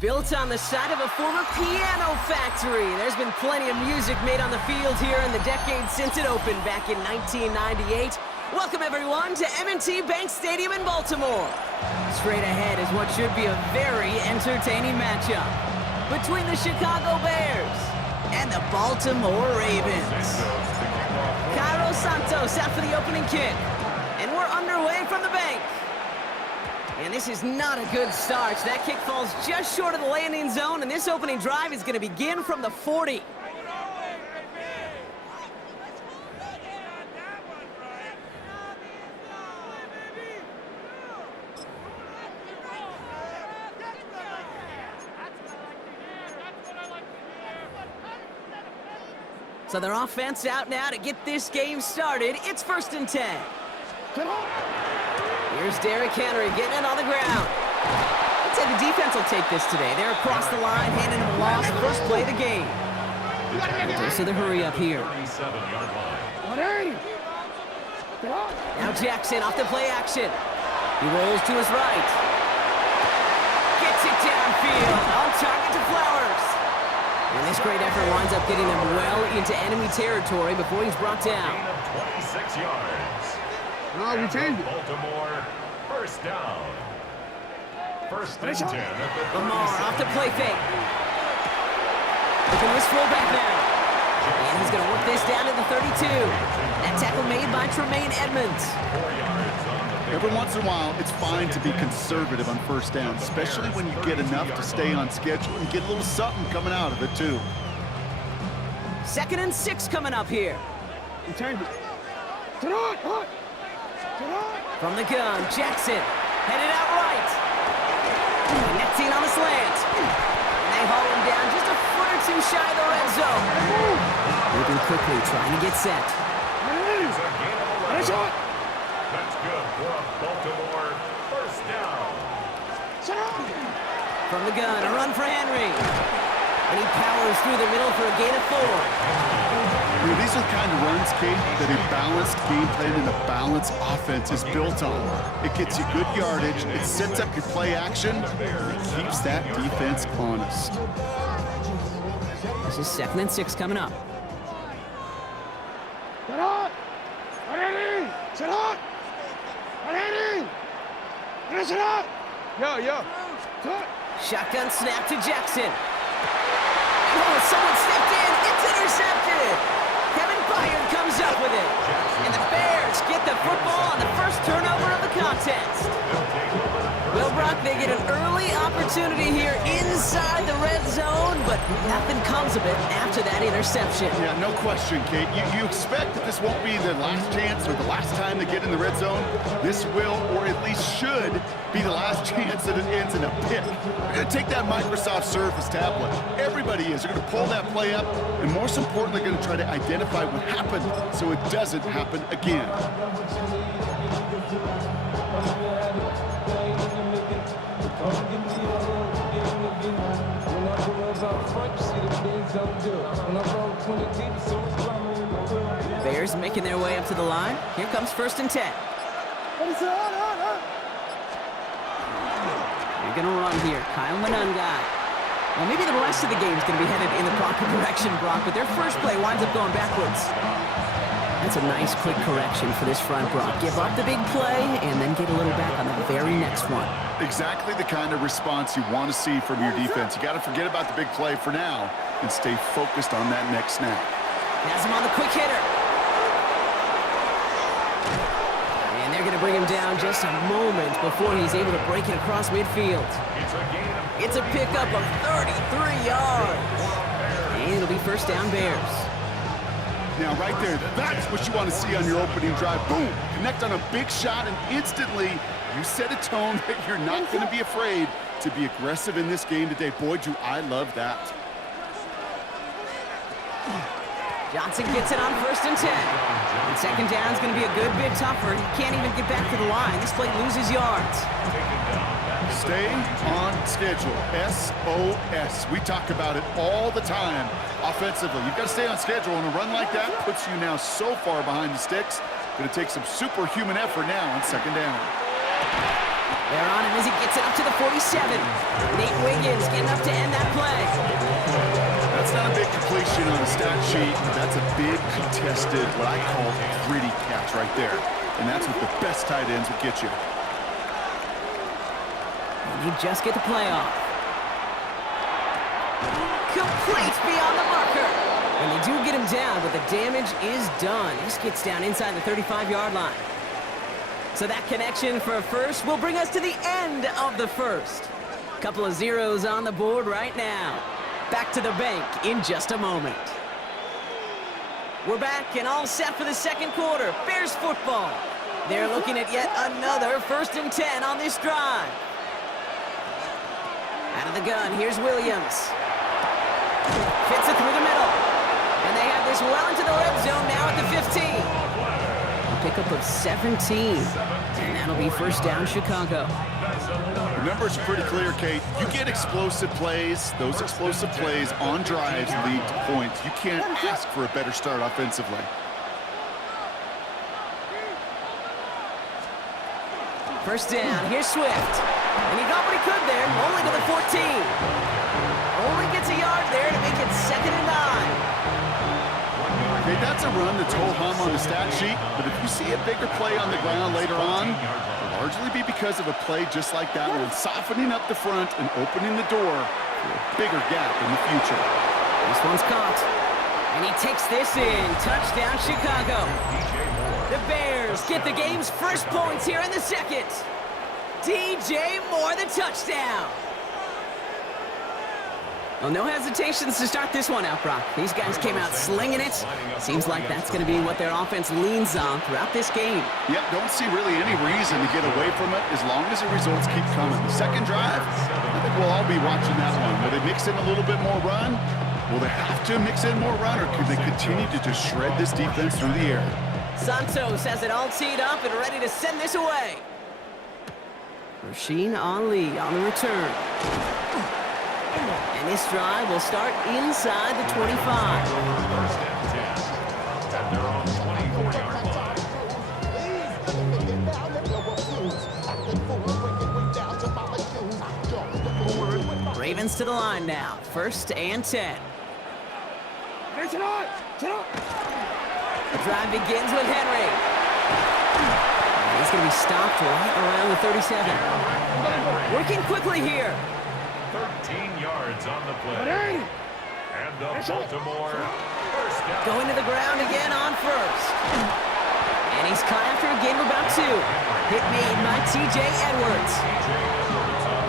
Built on the side of a former piano factory, there's been plenty of music made on the field here in the decade since it opened back in 1998. Welcome everyone to M&T Bank Stadium in Baltimore. Straight ahead is what should be a very entertaining matchup between the Chicago Bears and the Baltimore Ravens. Cairo Santos out for the opening kick, and we're underway from the bank. And this is not a good start. That kick falls just short of the landing zone, and this opening drive is going to begin from the 40. So their offense out now to get this game started. It's 1st and 10. Here's Derrick Henry getting it on the ground. I'd say the defense will take this today. They're across the line, handing him a loss. First play of the game. So the hurry up here. Now Jackson off the play action. He rolls to his right. Gets it downfield. On target to Flowers. And this great effort winds up getting them well into enemy territory before he's brought down. 26 yards. No, we changed it. Baltimore, first down. 1st and 10 at the Lamar off the play fake. Looking at his fullback now. And he's going to work this down to the 32. That tackle made by Tremaine Edmonds. 4 yards on the pick. Every once in a while, it's fine to be conservative on 1st down, especially when you get enough to stay on schedule and get a little something coming out of it, too. 2nd and 6 coming up here. We changed it. From the gun, Jackson headed out right. Connecting on the slant. And they haul him down just a foot or two shy of the red zone. Moving quickly, trying to get set. That's good for a Baltimore first down. From the gun, a run for Henry. And he powers through the middle for a gain of 4. These are the kind of runs, Kate, that a balanced game plan and a balanced offense is built on. It gets you good yardage, it sets up your play action, and it keeps that defense honest. This is 2nd and 6 coming up. Shotgun snap to Jackson. Oh, someone stepped in. It's intercepted. Kevin Byard comes up with it. And the Bears get the football on the first turnover of the contest. Well, Brock, they get an early opportunity here inside the red zone, but nothing comes of it after that interception. Yeah, no question, Kate. You expect that this won't be the last chance or the last time they get in the red zone. This will, or at least should, be the last chance that it ends in a pick. They're going to take that Microsoft Surface tablet. Everybody is. They're going to pull that play up, and most importantly, going to try to identify what happened so it doesn't happen again. Bears making their way up to the line. Here comes 1st and 10. You're going to run here. Kyle Manungai. Well, maybe the rest of the game is going to be headed in the proper direction, Brock, but their first play winds up going backwards. That's a nice quick correction for this front, Brock. Give up the big play and then get a little back on the very next one. Exactly the kind of response you want to see from your defense. You got to forget about the big play for now and stay focused on that next snap. Has him on the quick hitter. And they're going to bring him down just a moment before he's able to break it across midfield. It's a pickup of 33 yards. And it'll be 1st down Bears. Now, right there, that's what you want to see on your opening drive. Boom! Connect on a big shot, and instantly you set a tone that you're not going to be afraid to be aggressive in this game today. Boy, do I love that. Johnson gets it on 1st and 10. And 2nd down is going to be a good bit tougher. He can't even get back to the line. This play loses yards. Stay on schedule. SOS. We talk about it all the time offensively. You've got to stay on schedule, and a run like that puts you now so far behind the sticks. Going to take some superhuman effort now on 2nd down. They're on him as he gets it up to the 47. Nate Wiggins Jenkins getting up to end that play. That's not a big completion on the stat sheet, but that's a big contested, what I call a gritty catch right there. And that's what the best tight ends will get you. And you just get the play off. Complete beyond the marker. And they do get him down, but the damage is done. He just gets down inside the 35-yard line. So that connection for a first will bring us to the end of the first. Couple of zeros on the board right now. Back to the bank in just a moment. We're back and all set for the second quarter. Bears football. They're looking at yet another 1st and 10 on this drive. Out of the gun, here's Williams. Fits it through the middle. And they have this well into the red zone now at the 15. A pickup of 17. And that'll be 1st down, Chicago. The numbers are pretty clear, Kate. You get explosive plays. Those explosive plays on drives lead to points. You can't ask for a better start offensively. First down, here's Swift. And he got what he could there, only to the 14. Only gets a yard there to make it 2nd and 9. Okay, that's a run that's ho-hum on the stat sheet, but if you see a bigger play on the ground later on, it'll largely be because of a play just like that one, softening up the front and opening the door for a bigger gap in the future. This one's caught. And he takes this in. Touchdown, Chicago. The Bears get the game's first points here in the second. DJ Moore, the touchdown. Well, no hesitations to start this one out, Brock. These guys came out slinging it. Seems like that's going to be what their offense leans on throughout this game. Yep, don't see really any reason to get away from it as long as the results keep coming. The second drive, I think we'll all be watching that one. Will they mix in a little bit more run? Will they have to mix in more run, or could they continue to just shred this defense through the air? Santos has it all teed up and ready to send this away. Rasheen Ali on the return. And this drive will start inside the 25. 1st and 10. And they're on 24-yard line. Ravens to the line now. 1st and 10. The drive begins with Henry. And he's going to be stopped right around the 37. Working quickly here. 13 yards on the play. And the Baltimore 1st down. Going to the ground again on 1st. And he's caught after a gain of about 2. Hit made by TJ Edwards.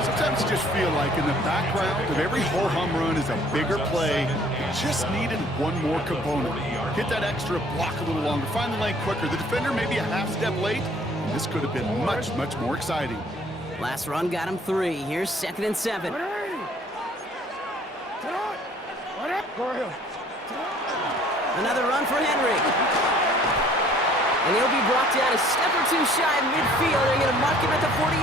Sometimes you just feel like in the background of every ho-hum run is a bigger play. You just needed one more component. Hit that extra block a little longer, find the lane quicker. The defender maybe a half step late. And this could have been much, much more exciting. Last run got him 3. Here's 2nd and 7. Another run for Henry. And he'll be brought down a step or 2 shy of midfield. They're going to mark him at the 48.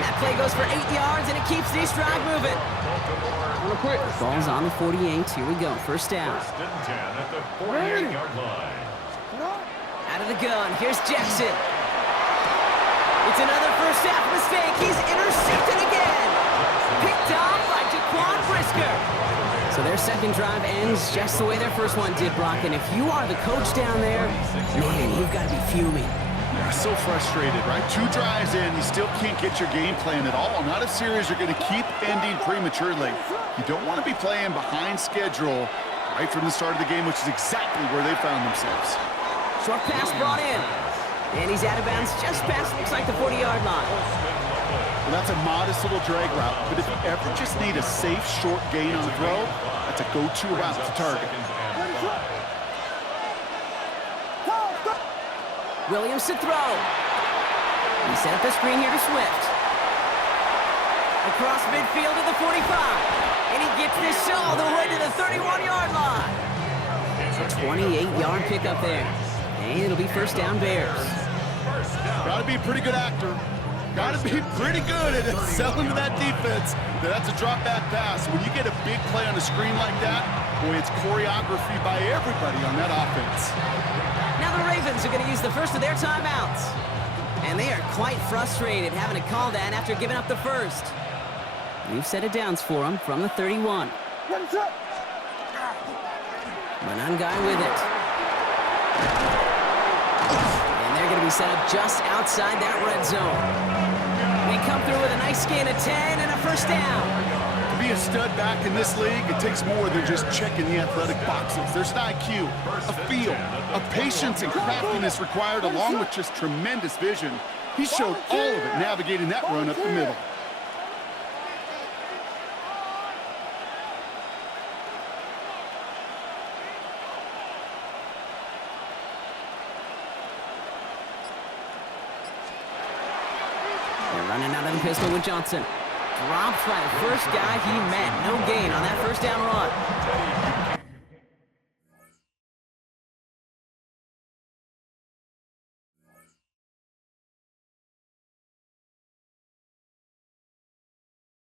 That play goes for 8 yards, and it keeps this drive moving. Ball's on the 48. Here we go. 1st down. 1st and 10 at the 48-yard line. Out of the gun. Here's Jackson. It's another first half mistake. He's intercepted again. Picked off by Jaquan Brisker. So their second drive ends just the way their first one did, Brock. And if you are the coach down there, man, you've got to be fuming. Yeah, so frustrated, right? 2 drives in, you still can't get your game plan at all. Not a series you're going to keep ending prematurely. You don't want to be playing behind schedule right from the start of the game, which is exactly where they found themselves. Short pass brought in. And he's out of bounds just past, looks like, the 40-yard line. Well, that's a modest little drag route, but if you ever just need a safe, short gain on the throw, that's a go-to route to target. Williams to throw. He set up the screen here to Swift. Across midfield to the 45. And he gets this all the way to the 31-yard line. A 28-yard pickup there. And it'll be 1st down Bears. Got to be a pretty good actor. Got to be pretty good at selling to that defense. That's a drop back pass. When you get a big play on a screen like that, boy, it's choreography by everybody on that offense. Now the Ravens are going to use the first of their timeouts. And they are quite frustrated having to call that after giving up the first. We've set it downs for him from the 31. Manangai with it. And they're going to be set up just outside that red zone. We come through with a nice gain of 10 and a first down. To be a stud back in this league, it takes more than just checking the athletic boxes. There's an IQ, a feel, a patience and craftiness required along with just tremendous vision. He showed all of it navigating that run up the middle. They're running out of the pistol with Johnson. Dropped by the first guy he met. No gain on that first down run.